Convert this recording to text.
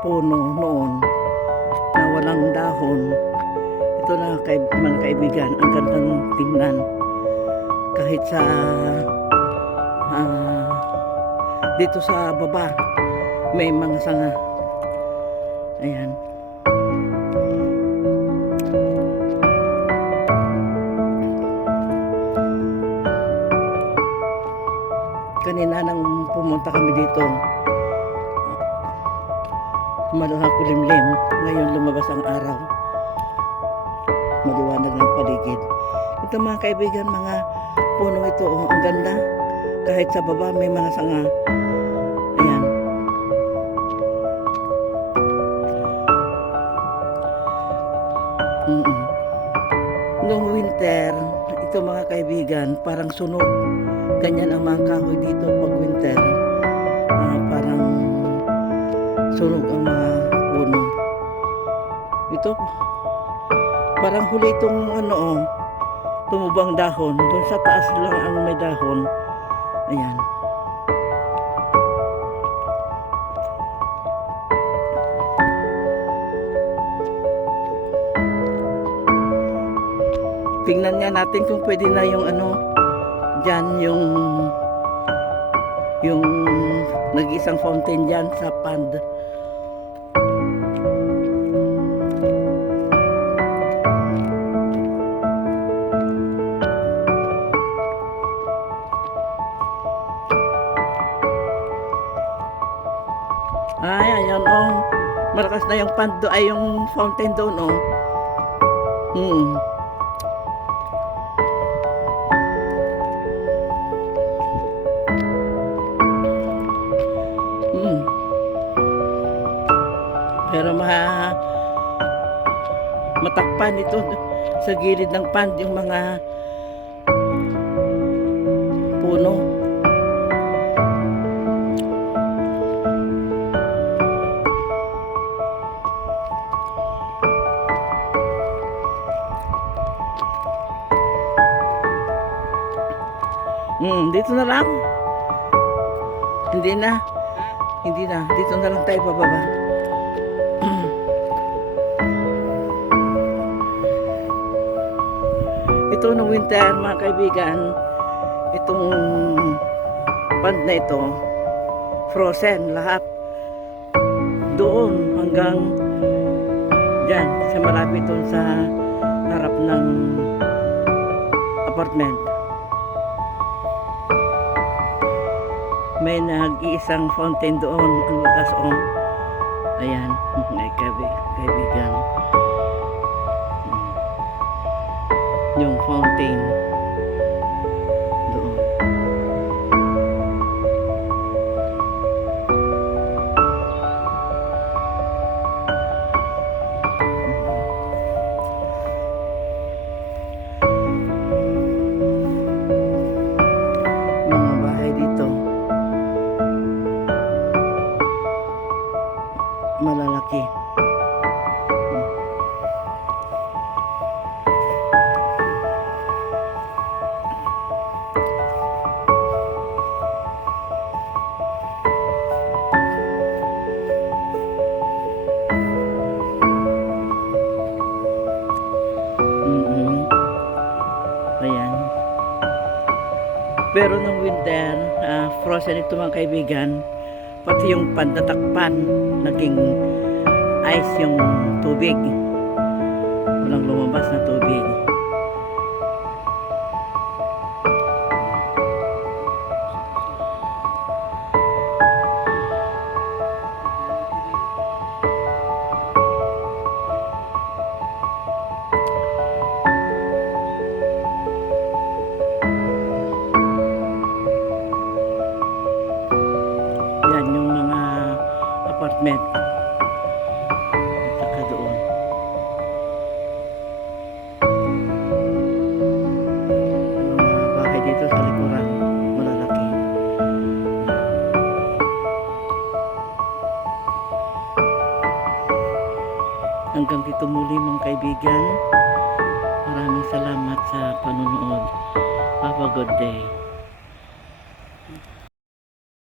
puno noon na walang dahon. Ito na mga kaibigan, ang gandang tingnan. Kahit sa dito sa baba may mga sanga. Ayan. Kanina nang pumunta kami dito, maluha kulimlim. Ngayon lumabas ang araw, maliwanag ng paligid. Ito mga kaibigan, mga puno ito, oh, ang ganda. Kahit sa baba may mga sanga. Ayan. Noong winter, ito mga kaibigan, parang sunog. Ganyan ang mga kahoy dito pag winter. Parang sunog ang mga puno. Ito, parang huli itong tumubang dahon. Doon sa taas lang ang may dahon. Ayan. Tingnan nga natin kung pwede na yung dyan yung nag-isang fountain dyan sa pond. Ay, ayan malakas na yung pond ay yung fountain doon Pero matakpan ito sa gilid ng pond yung mga puno. Dito na lang. Hindi na. Dito na lang tayo pababa. Ito no winter mga kaibigan, itong pond na ito frozen lahat doon hanggang dyan sa malapit doon sa harap ng apartment. May nag-iisang fountain doon ang lakas ayan mga kaibigan, yung fountain doon. Mga bahay dito malalaki. Ayan. Pero nung winter, frozen ito mga kaibigan. Pati yung pantatakpan, naging ice yung tubig. Walang lumabas na tubig. Yan yung mga apartment. Saka doon. Yung bahay dito sa likuran, malalaki. Hanggang dito muli mga kaibigan. Maraming salamat sa panonood. Have a good day.